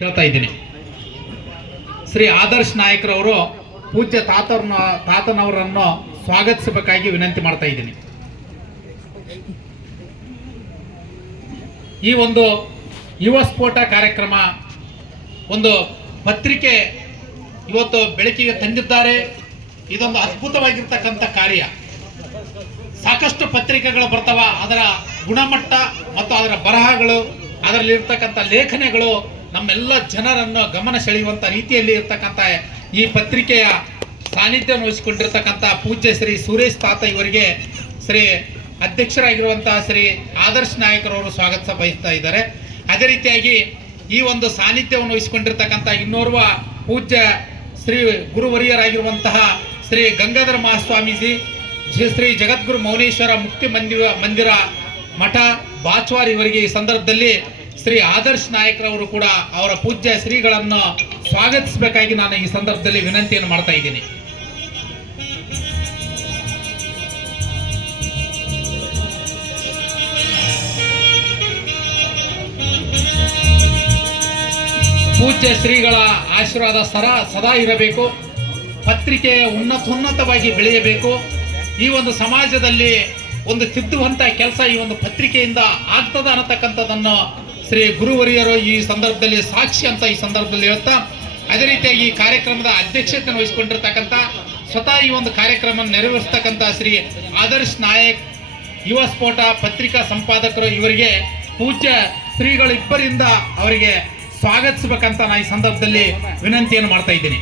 ಹೇಳ್ತಾ ಇದ್ದೀನಿ. ಶ್ರೀ ಆದರ್ಶ್ ನಾಯಕರವರು ಪೂಜ್ಯ ತಾತನವರನ್ನು ಸ್ವಾಗತಿಸಬೇಕಾಗಿ ವಿನಂತಿ ಮಾಡ್ತಾ ಇದ್ದೀನಿ. ಈ ಒಂದು ಯುವ ಸ್ಫೋಟ ಕಾರ್ಯಕ್ರಮ ಒಂದು ಪತ್ರಿಕೆ ಇವತ್ತು ಬೆಳಕಿಗೆ ತಂದಿದ್ದಾರೆ. ಇದೊಂದು ಅದ್ಭುತವಾಗಿರ್ತಕ್ಕಂಥ ಕಾರ್ಯ. ಸಾಕಷ್ಟು ಪತ್ರಿಕೆಗಳು ಬರ್ತಾವ, ಅದರ ಗುಣಮಟ್ಟ ಮತ್ತು ಅದರ ಬರಹಗಳು, ಅದರಲ್ಲಿರ್ತಕ್ಕಂಥ ಲೇಖನಗಳು ನಮ್ಮೆಲ್ಲ ಜನರನ್ನು ಗಮನ ಸೆಳೆಯುವಂಥ ರೀತಿಯಲ್ಲಿ ಇರ್ತಕ್ಕಂಥ ಈ ಪತ್ರಿಕೆಯ ಸಾನ್ನಿಧ್ಯವನ್ನು ವಹಿಸಿಕೊಂಡಿರ್ತಕ್ಕಂಥ ಪೂಜ್ಯ ಶ್ರೀ ಸುರೇಶ್ ತಾತ ಇವರಿಗೆ ಶ್ರೀ ಅಧ್ಯಕ್ಷರಾಗಿರುವಂತಹ ಶ್ರೀ ಆದರ್ಶ್ ನಾಯಕರವರು ಸ್ವಾಗತ ಬಯಸ್ತಾ ಇದ್ದಾರೆ. ಅದೇ ರೀತಿಯಾಗಿ ಈ ಒಂದು ಸಾನ್ನಿಧ್ಯವನ್ನು ವಹಿಸಿಕೊಂಡಿರ್ತಕ್ಕಂಥ ಇನ್ನೋರ್ವ ಪೂಜ್ಯ ಶ್ರೀ ಗುರುವರಿಯರಾಗಿರುವಂತಹ ಶ್ರೀ ಗಂಗಾಧರ ಮಹಾಸ್ವಾಮೀಜಿ, ಶ್ರೀ ಜಗದ್ಗುರು ಮೌನೇಶ್ವರ ಮುಕ್ತಿ ಮಂದಿರ ಮಠ ಬಾಚ್ವಾರ್ ಇವರಿಗೆ ಈ ಸಂದರ್ಭದಲ್ಲಿ ಶ್ರೀ ಆದರ್ಶ್ ನಾಯಕರವರು ಕೂಡ ಅವರ ಪೂಜ್ಯ ಶ್ರೀಗಳನ್ನು ಸ್ವಾಗತಿಸಬೇಕಾಗಿ ನಾನು ಈ ಸಂದರ್ಭದಲ್ಲಿ ವಿನಂತಿಯನ್ನು ಮಾಡ್ತಾ ಇದ್ದೀನಿ. ಪೂಜ್ಯ ಶ್ರೀಗಳ ಆಶೀರ್ವಾದ ಸದಾ ಇರಬೇಕು. ಪತ್ರಿಕೆ ಉನ್ನತವಾಗಿ ಬೆಳೆಯಬೇಕು. ಈ ಒಂದು ಸಮಾಜದಲ್ಲಿ ಒಂದು ತಿದ್ದುವಂತ ಕೆಲಸ ಈ ಒಂದು ಪತ್ರಿಕೆಯಿಂದ ಆಗ್ತದ ಅನ್ನತಕ್ಕಂಥದ್ದನ್ನು ಶ್ರೀ ಗುರುವರಿಯರು ಈ ಸಂದರ್ಭದಲ್ಲಿ ಸಾಕ್ಷಿ ಅಂತ ಈ ಸಂದರ್ಭದಲ್ಲಿ ಹೇಳ್ತಾ, ಅದೇ ರೀತಿಯಾಗಿ ಈ ಕಾರ್ಯಕ್ರಮದ ಅಧ್ಯಕ್ಷತೆಯನ್ನು ವಹಿಸಿಕೊಂಡಿರ್ತಕ್ಕಂಥ ಸ್ವತಃ ಈ ಒಂದು ಕಾರ್ಯಕ್ರಮ ನೆರವೇರಿಸ್ತಕ್ಕಂಥ ಶ್ರೀ ಆದರ್ಶ್ ನಾಯಕ್ ಯುವ ಸ್ಫೋಟ ಪತ್ರಿಕಾ ಸಂಪಾದಕರು ಇವರಿಗೆ ಪೂಜ್ಯ ಶ್ರೀಗಳಿಬ್ಬರಿಂದ ಅವರಿಗೆ ಸ್ವಾಗತಿಸಬೇಕಂತ ನಾನು ಈ ಸಂದರ್ಭದಲ್ಲಿ ವಿನಂತಿಯನ್ನು ಮಾಡ್ತಾ ಇದ್ದೀನಿ.